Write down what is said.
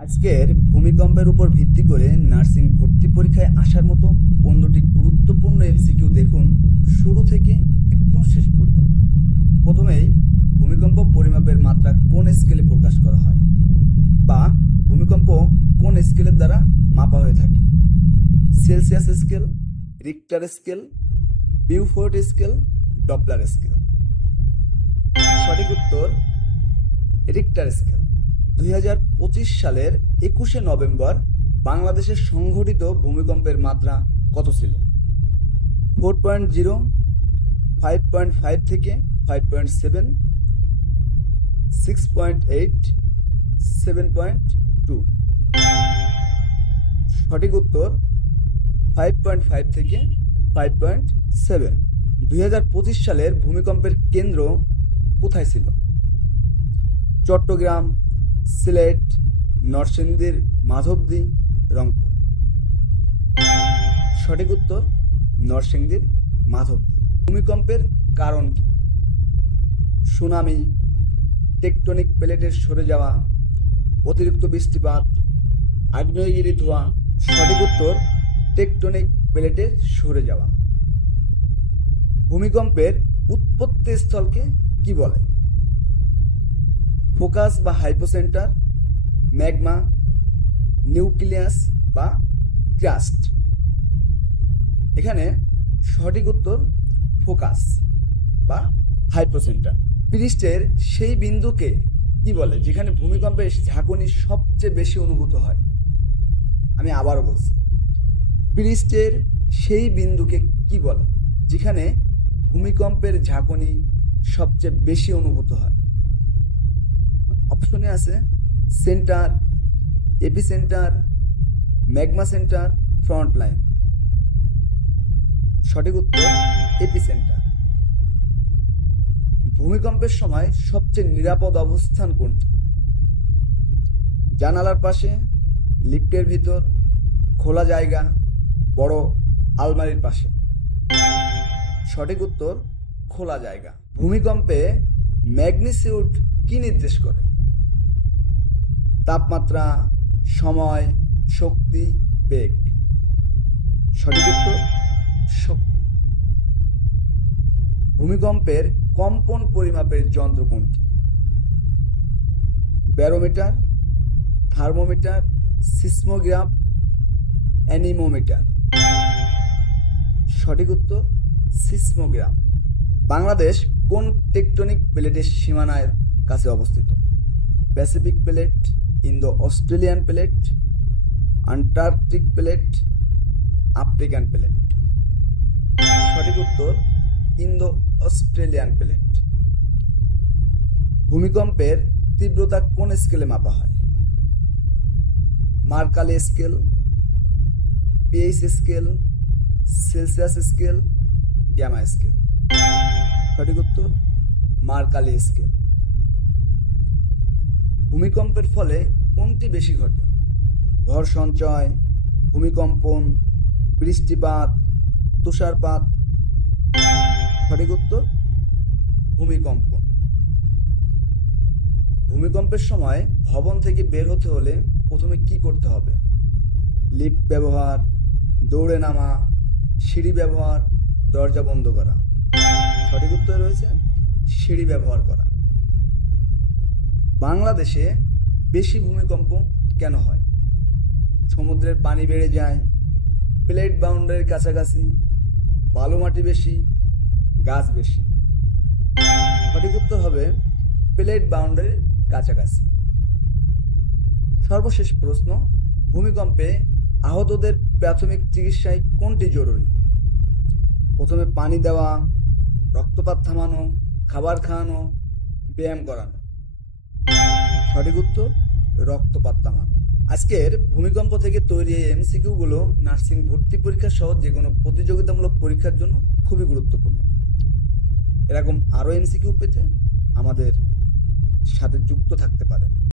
আজকের ভূমিকম্পের উপর ভিত্তি করে নার্সিং ভর্তি পরীক্ষায় আসার মতো 15টি গুরুত্বপূর্ণ এমসিকিউ দেখুন শুরু থেকে একদম শেষ পর্যন্ত। প্রথমেই, ভূমিকম্প পরিমাপের মাত্রা কোন স্কেলে প্রকাশ করা হয়, বা ভূমিকম্প কোন স্কেলের দ্বারা মাপা হয়ে থাকে? Celsius scale, Richter scale, Beaufort scale, Doppler scale. সঠিক উত্তর রিক্টার স্কেল। 2025 সালের 21শে নভেম্বর বাংলাদেশে সংঘটিত ভূমিকম্পের মাত্রা কত ছিল? 4.0, 5.5 থেকে 5.7, 6.8, 7.2। সঠিক উত্তর 5.5 থেকে 5.7। 2025 সালের ভূমিকম্পের কেন্দ্র কোথায় ছিল? চট্টগ্রাম, সিলেট, নরসিংদীর, মাধবদী, রংপুর। সঠিক উত্তর নরসিংদীর, মাধবদী। ভূমিকম্পের কারণ কি? সুনামি, টেকটনিক প্লেটের সরে যাওয়া, অতিরিক্ত বৃষ্টিপাত, আগ্নেয়গিরি ধোঁয়া। সঠিক উত্তর টেকটনিক প্লেটের সরে যাওয়া। ভূমিকম্পের উৎপত্তি স্থলকে কি বলে? ফোকাস বা হাইপোসেন্টার, ম্যাগমা, নিউক্লিয়াস বা ক্রাস্ট। এখানে সঠিক উত্তর ফোকাস বা হাইপোসেন্টার। পৃষ্ঠের সেই বিন্দুকে কি বলে যেখানে ভূমিকম্পের ঝাঁকুনি সবচেয়ে বেশি অনুভূত হয়? আমি আবারও বলছি, পৃষ্ঠের সেই বিন্দুকে কি বলে যেখানে ভূমিকম্পের ঝাঁকুনি সবচেয়ে বেশি অনুভূত হয়? অপশনে আছে centre, epicentre, magma centre, front line. সঠিক উত্তর এপিসেন্টার। ভূমিকম্পের সময় সবচেয়ে নিরাপদ অবস্থান কোনটি? জানালার পাশে, লিফটের ভিতর, খোলা জায়গা, বড় আলমারির পাশে। সঠিক উত্তর খোলা জায়গা। ভূমিকম্পে ম্যাগনিটিউড কি নির্দেশ করে? তাপমাত্রা, সময়, শক্তি, বেগ। সঠিক উত্তর শক্তি। ভূমিকম্পের কম্পন পরিমাপের যন্ত্র কোনটি? Barometer, thermometer, seismograph, anemometer. সঠিক উত্তর সিসমোগ্রাফ। বাংলাদেশ কোন টেকটনিক প্লেটের সীমানার কাছে অবস্থিত? Pacific plate, Indo Australian plate, Antarctic plate, African plate. সঠিক উত্তর ইন্দো অস্ট্রেলিয়ান প্লেট। ভূমিকম্পের তীব্রতা কোন স্কেলে মাপা হয়? মার্কালি scale, pH scale, Celsius scale, gamma scale. সঠিক উত্তর মার্কালি স্কেল। ভূমিকম্পের ফলে কোনটি বেশি ঘটে? ঝড় সঞ্চয়, ভূমিকম্পন, বৃষ্টিপাত, তুষারপাত। সঠিক উত্তর ভূমিকম্পন। ভূমিকম্পের সময় ভবন থেকে বের হতে হলে প্রথমে কি করতে হবে? লিফট ব্যবহার, দৌড়ে নামা, সিঁড়ি ব্যবহার, দরজা বন্ধ করা। সঠিক উত্তর রয়েছে সিঁড়ি ব্যবহার করা। বাংলাদেশে বেশি ভূমিকম্প কেন হয়? সমুদ্রের পানি বেড়ে যায়, প্লেট বাউন্ডারির কাছাকাছি, বালু মাটি বেশি, গাছ বেশি। সঠিক উত্তর হবে প্লেট বাউন্ডারির কাছাকাছি। সর্বশেষ প্রশ্ন, ভূমিকম্পে আহতদের প্রাথমিক চিকিৎসায় কোনটি জরুরি? প্রথমে পানি দেওয়া, রক্তপাত থামানো, খাবার খাওয়ানো, ব্যায়াম করানো। সঠিক উত্তর রক্তপাত থামানো। আজকের ভূমিকম্প থেকে তৈরি এই এমসিকিউ গুলো নার্সিং ভর্তি পরীক্ষা সহ যে কোনো প্রতিযোগিতামূলক পরীক্ষার জন্য খুবই গুরুত্বপূর্ণ। এরকম আরও এমসিকিউ পেতে আমাদের সাথে যুক্ত থাকতে পারেন।